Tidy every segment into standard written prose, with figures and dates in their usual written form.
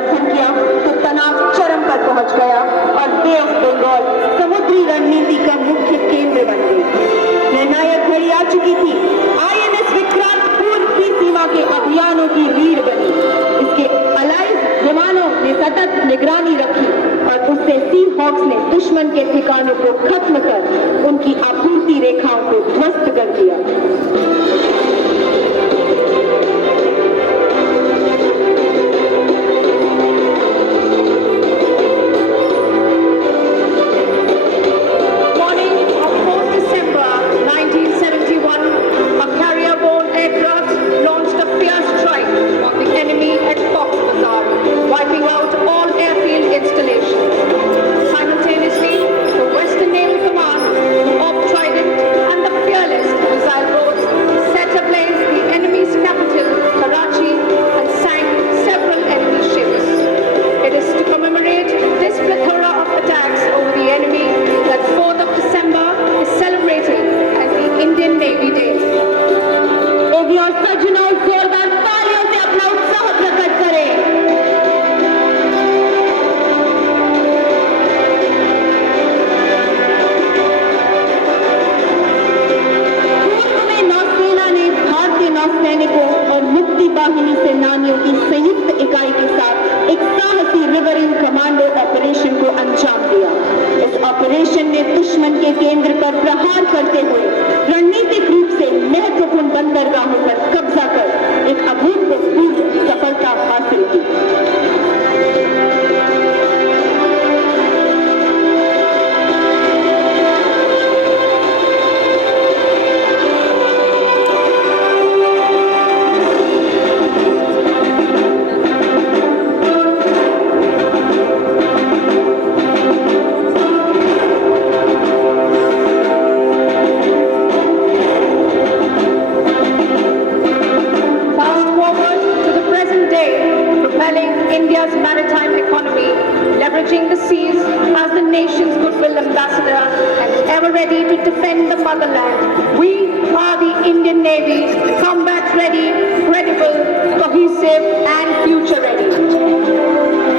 समर्थन किया तो तनाव चरम पर पहुंच गया और बे ऑफ बंगाल समुद्री रणनीति का मुख्य केंद्र बन गई। निर्णायक घड़ी आ चुकी थी। आईएनएस विक्रांत पूर्व की सीमा के अभियानों की रीढ़ बनी। इसके अलाइव विमानों ने सतत निगरानी रखी और उससे सी हॉक्स ने दुश्मन के ठिकानों को खत्म कर उनकी आपूर्ति रेखाओं को ध्वस्त कर दिया। सेनानियों की संयुक्त इकाई के साथ एक साहसी रिवरिंग कमांडो ऑपरेशन को अंजाम दिया। इस ऑपरेशन ने दुश्मन के केंद्र पर प्रहार करते हुए रणनीतिक रूप से महत्वपूर्ण बंदरगाहों पर कब्जा कर एक अभूतपूर्व सफलता हासिल की। India's maritime economy, leveraging the seas as the nation's goodwill ambassador and ever ready to defend the motherland. We are the Indian Navy, combat ready, credible, cohesive and future ready.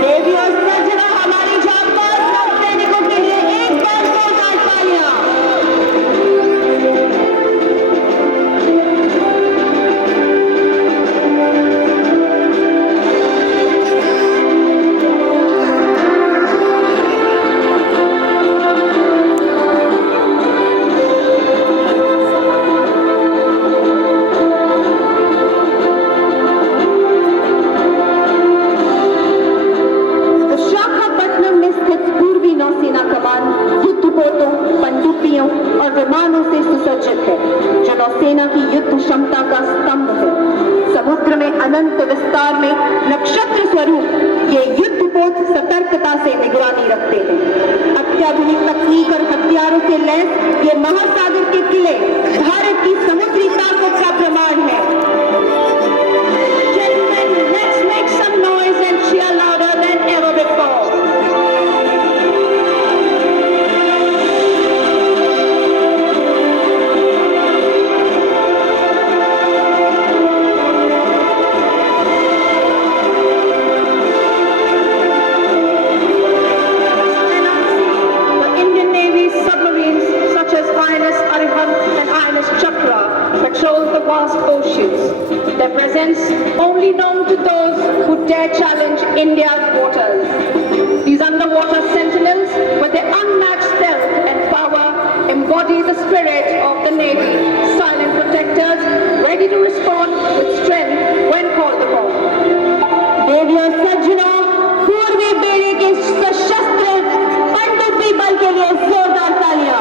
Navy और सर्जना हमारी जांबाज नौसैनिकों के लिए एक बार जोरदार तालियां। और विमानों से सुसज्जित है, जो नौसेना की युद्ध क्षमता का स्तंभ है। समुद्र में अनंत विस्तार में नक्षत्र स्वरूप ये युद्धपोत सतर्कता से निगरानी रखते हैं। अत्याधुनिक तकनीक और हथियारों से लैस ये महासागर के किले भारत की समुद्री ताकत का प्रमाण है। Gentlemen, let's make some noise and cheer louder than ever before. Their presence only known to those who dare challenge India's waters. These underwater sentinels, with their unmatched stealth and power, embody the spirit of the Navy, silent protectors, ready to respond with strength when called upon. Navy और सज्जनों, पूर्वी बेड़े के सशस्त्र पनडुब्बी बल के लिए जोरदार तालियां।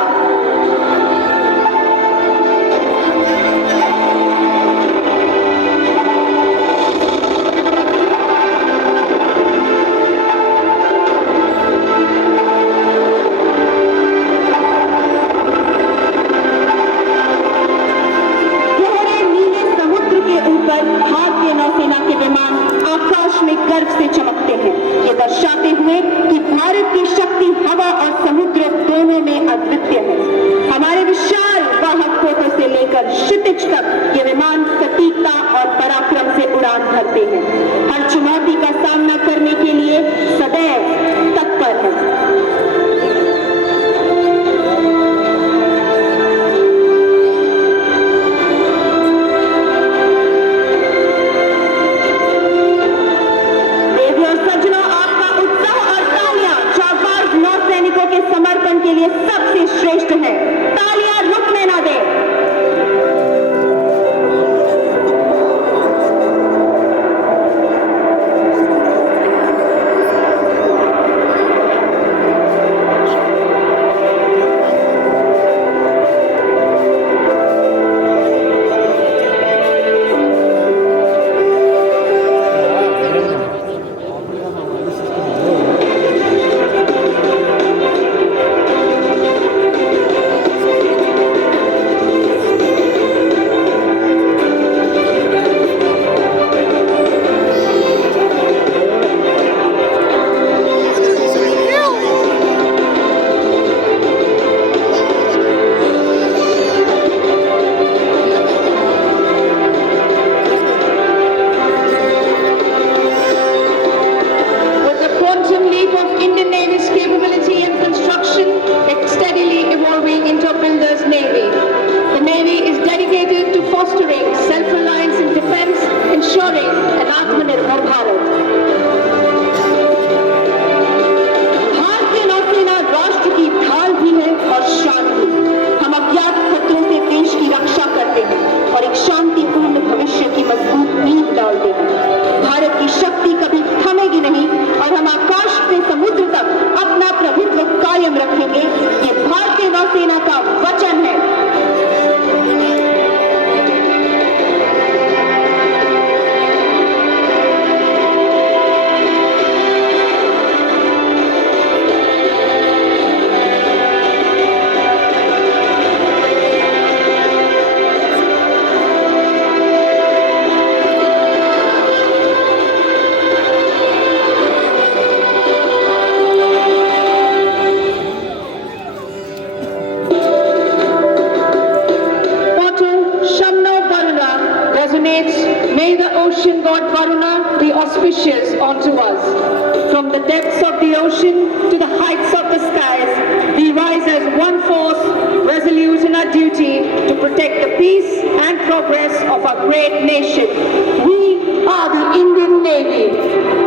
भारतीय नौसेना के विमान आकाश में गर्व से चमकते हैं। कायम रखेंगे। ये भारतीय नौसेना का वचन है। May the ocean god Varuna be auspicious unto us. From the depths of the ocean to the heights of the skies, we rise as one force, resolute in our duty to protect the peace and progress of our great nation. We are the Indian Navy.